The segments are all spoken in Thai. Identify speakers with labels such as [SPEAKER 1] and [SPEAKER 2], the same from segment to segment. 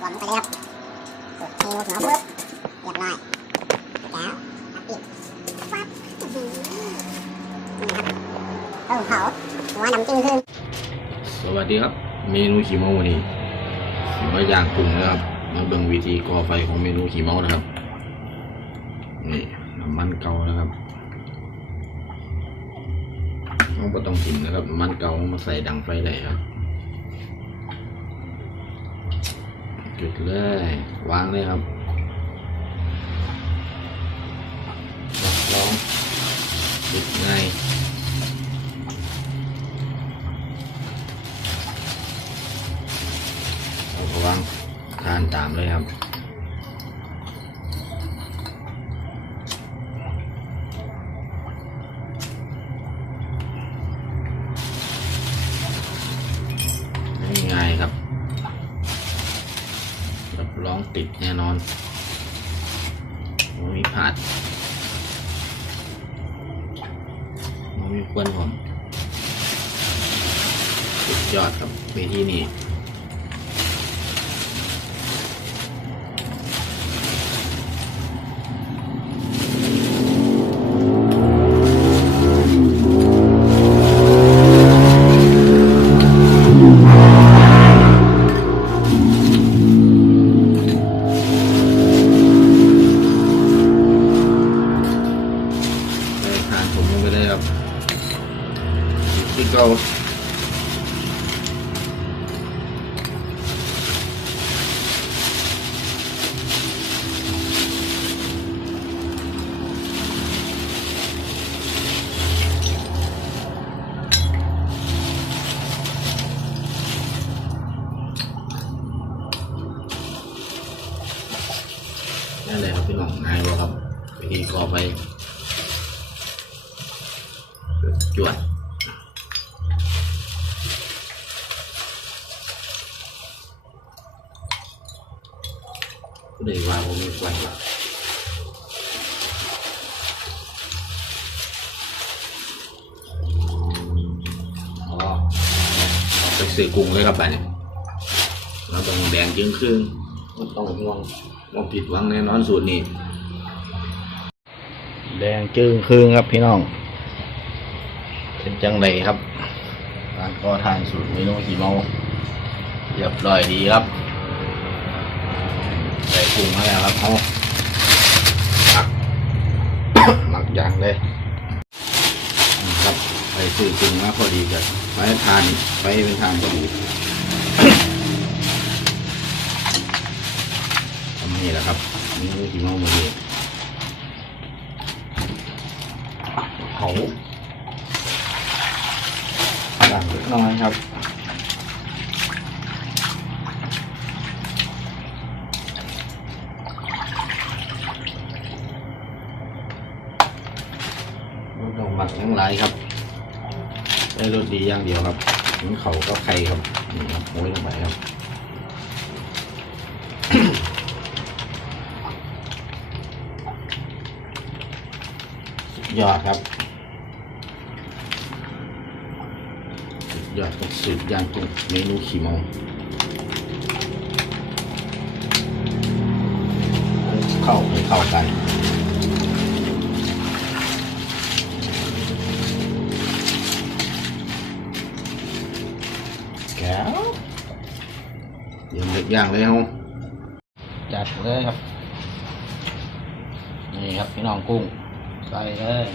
[SPEAKER 1] รวมลงไปเลยครับกดเทลงหัวปุ๊บเรียบร้อยแล้วปิดปั๊บนี่ครับต้าเผาหัวน้ำจิ้มขึ้น
[SPEAKER 2] สวัสดีครับ เมนูขี้เมาวันนี้สิมาย่างกุ้งนะครับมาเบิ่งวิธีก่อไฟของเมนูขี้เมนะครับนี่น้ำมันเก่านะครับเราก็ต้องกินนะครับน้ำมันเก่ามาใส่ดังไฟได้ครับ จุดเลยวางเลยครับลองจุดง่ายเราก็วางทานตามเลยครับง่ายครับ ติดแน่นอนม่มีผาดม่มีควนผมสุดยอดครับเวทีนี้ ได้ทานผมลงไปเลยครับที่เก่านั่นแหละครับพี่น้องนายครับวิธีก่อไฟ จวดก็เลยว่าผมมีควันละอ๋อเอาไปซื้อกุ้งเลยครับบ้านนี้เราต้องแบ่งจึงครึ่งต้องห่วงว่าผิดหวังแน่นอนสูตรนี้ แดงจึงครึ่งครับพี่น้อง เป็นจังไรครับการก่อทานสูตรเมนูขี้เมาเรียบร้อยดีครับใส่กุ้งมาแล้วครับเขาหมักหมักอย่างเลยนะครับใส่ซื้อกุ้งมาพอดีกันไว้ทานไว้เป็นทานพอดีทำนี่แหละครับเมนูขี้เมาเมื่อนี้เขาด่างเล็ก น้อยครับรสดองหมักทั้งหลายครับ ได้รสดีอย่างเดียวครับเหมือนเขาก็ไข่ครับ นี่ครับโอ้ยลงไปครับยอดครับ สุด ยอดของสูตรย่างกุ้งเมนูขี้เมาเข้าให้เข้ากันแก้วยี่ยมเล็กย่างเลยครับจัดเลยครับ นี่ครับพี่น้องกุ้ง ใส่เลย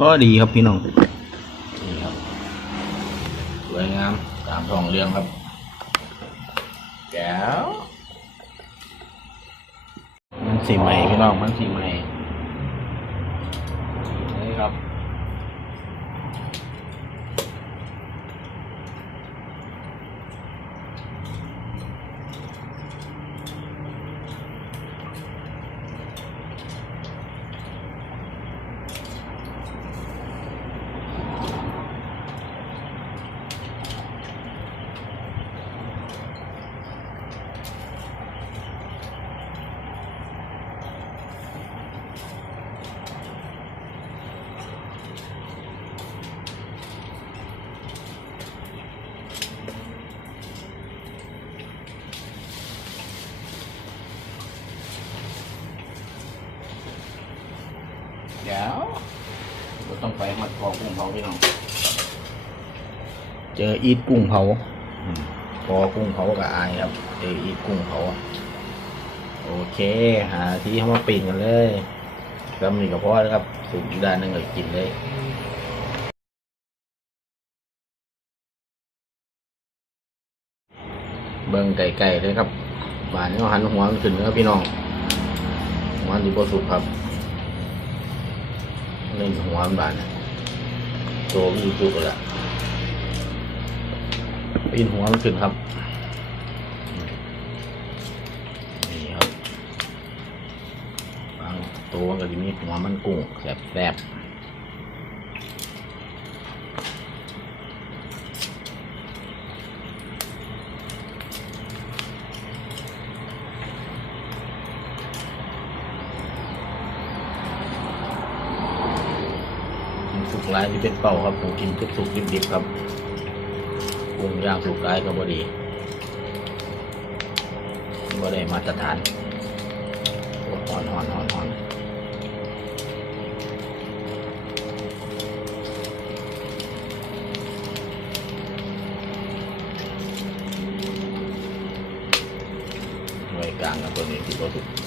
[SPEAKER 2] พอดีครับพี่น้องนี่ครับสวยงามตามท้องเรื่องครับแก้วมันสีใหม่พี่น้องมันสีใหม่นี่ครับ เดี๋ยวเราต้องไปมัดคอกุ้งเผาพี่น้องเจออีทกุ้งเผาอืมคอกุ้งเผากับอายครับเจออีทกุ้งเผาโอเค หาที่เข้ามาปีนกันเลยก็มีกับพ่อแล้วครับสุดอีกด้านหนึงก็กินเลยเบิ่งไก่ๆเลยครับบานนี้เอาหันหัวมันขึ้นแล้วพี่น้องหัวมันดีบสุกครับ เล่นหัวมันบานเนี่ยโตมันอยู่จุกแล้วปีนหัวมันขึ้นครับนี่ครับบางตัวก็จะมีหัวมันกุ้งแสบแสบกินสุกร้ายที่เป็นเป่าครับผมกินทุกสุกดิบๆครับกุ้งย่างสุกร้ายก็บดีบ่ได้มาตรฐานหอนหอนหอนหอนหน่วยกลางกับตัวนี้ที่เราถูก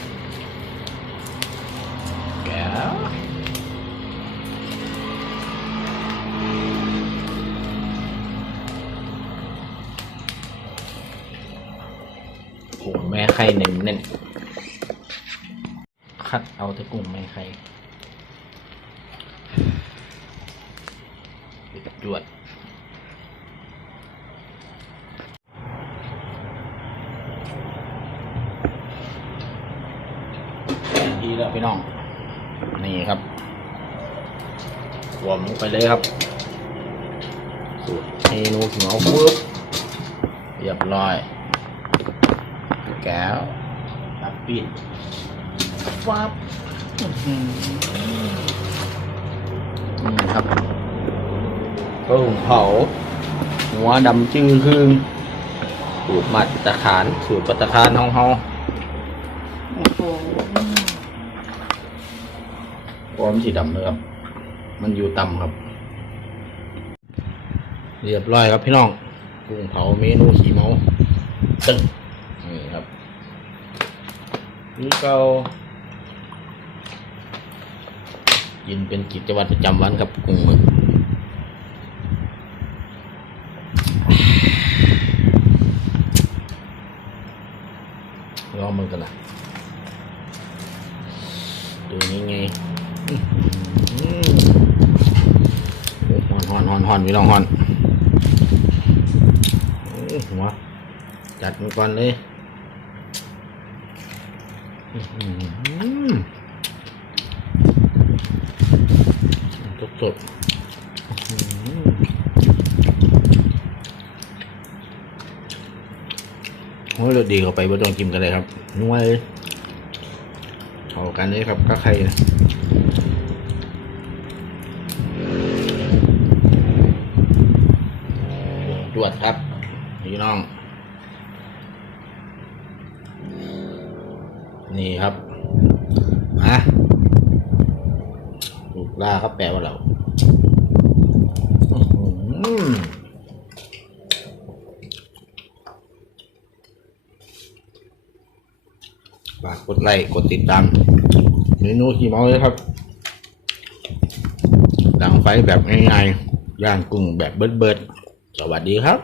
[SPEAKER 2] ข่เน้นเน้นคัดเอาต่กลุ่มไม่ใครจวดดีแล้วพี่น้อง นี่ครับรวมลงไปเลยครับ สูตรเมนูถึงเอาปุ๊บเรียบร้อย แก้วตับปิดฟับนี่ครับก็หุงเผาหัวดำจื้อคืงสูตรมัดตะขานสูตรปัตตะขานห้องเฮา
[SPEAKER 1] โอ้โห
[SPEAKER 2] พร้อมสีดำเลยครับ มันอยู่ต่ำครับ เรียบร้อยครับพี่น้องกุ้งเผาเมนูขี่เมาตึ้งนี่ครับ นี่เกากินเป็นกิจวัตรประจำวันครับกุ้งมึกลองมันกันนะดูนี่ไงอื้อหือนหอนหอนหอนพี่ลองหอนหัวจัดมันก่อนเลย สดสดโอ้ยรสดีเข้าไปบ่ต้องกินกันเลยครับนัวเลยเข้ากันเลยครับก็ใครนะจวดครับ พี่น้อง นี่ครับมาลูกล่าครับแปลว่าเราอื้อหือฝากกดไลค์กดติดตามเมนูขี่เมาเลยครับดังไฟแบบง่ายๆย่างกุ้งแบบเบิดๆสวัสดีครับ